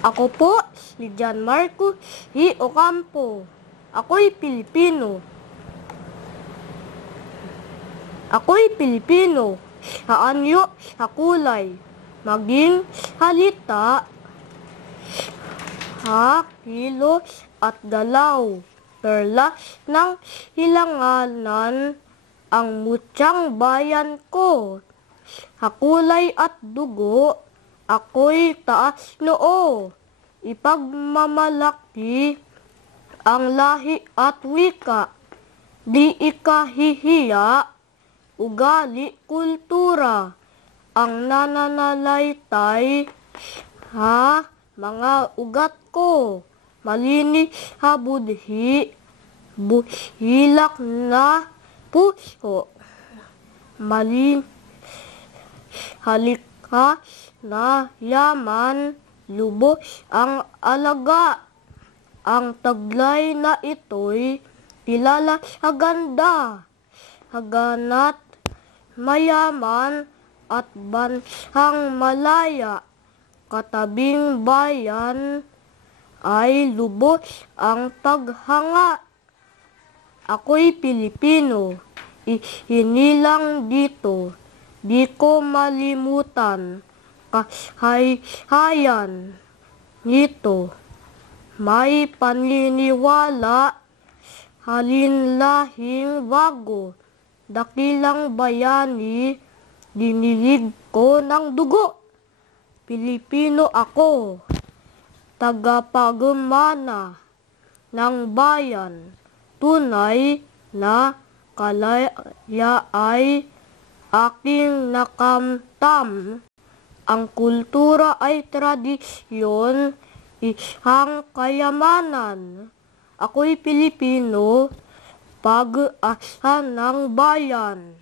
Ako po si Gianmarco E. Ocampo. Ako'y Pilipino. Ako'y Pilipino sa anyo, sa kulay, maging halita, sa kilos at galaw. Perlas ng hilanganan ang mutyang bayan ko. Sa kulay at dugo, ako'y taas noo. Ipagmamalaki ang lahi at wika. Di ikahihiya, ugali, kultura, ang nananalaytay ha mga ugat ko. Malinis ha budhi, buhilak na puso. Halika na yaman, lubos ang alaga. Ang taglay na ito'y kilala sa ganda, haganat, mayaman at bansang malaya. Katabing bayan ay lubos ang taghanga. Ako'y Pilipino, hinilang dito, di ko malimutan. Kasaysayan nito, may paniniwala, halinlahing bago, dakilang bayani, dinilig ko ng dugo. Pilipino ako, tagapagmana ng bayan, tunay na kalaya ay aking nakamtam. Ang kultura ay tradisyon, isang kayamanan. Ako'y Pilipino, pag-asa ng bayan.